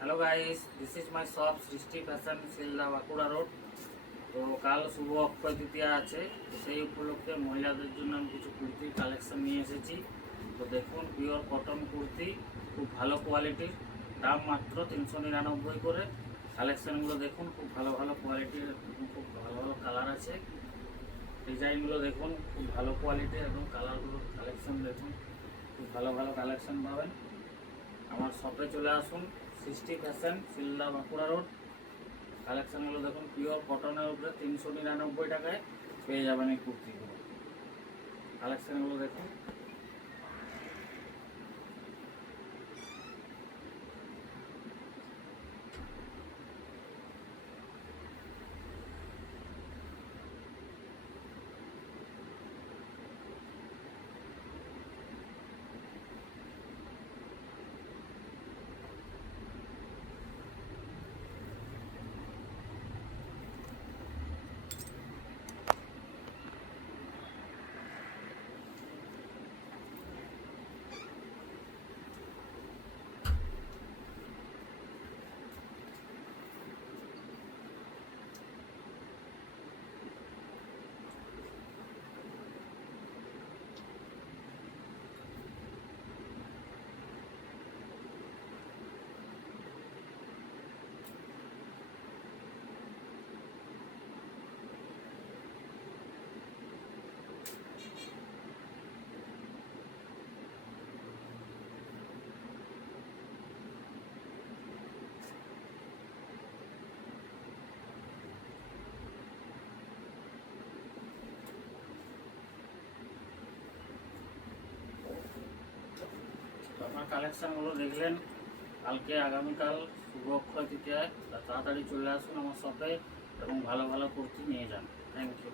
Hello guys, this is my shop সৃষ্টি fashion Shilda Bankura road. তো কাল শুভ অক্ষয় তৃতীয়া আছে, তো সেই উপলক্ষে মহিলাদের জন্য আমি কিছু কুর্তির কালেকশন নিয়ে এসেছি। তো দেখুন, পিওর কটন কুর্তি, খুব ভালো কোয়ালিটির, দাম মাত্র 399 করে। কালেকশানগুলো দেখুন, খুব ভালো ভালো কোয়ালিটির, খুব ভালো ভালো কালার আছে। ডিজাইনগুলো দেখুন, খুব ভালো কোয়ালিটির, এবং কালারগুলো কালেকশন দেখুন, খুব ভালো ভালো কালেকশন পাবেন। আমার শপে চলে আসুন, সৃষ্টি ফ্যাশন শিলদা বাঁকুড়া রোড। কালেকশানগুলো দেখুন, পিওর কটনের উপরে 399 টাকায় পেয়ে যাবেন এই কুর্তিগুলো। কালেকশানগুলো দেখুন। আপনার কালেকশানগুলো দেখলেন, কালকে আগামীকাল শুভ অক্ষয় তৃতীয়ায় তাড়াতাড়ি চলে আসুন আমার শপে এবং ভালো ভালো কুর্তি নিয়ে যান। Thank you.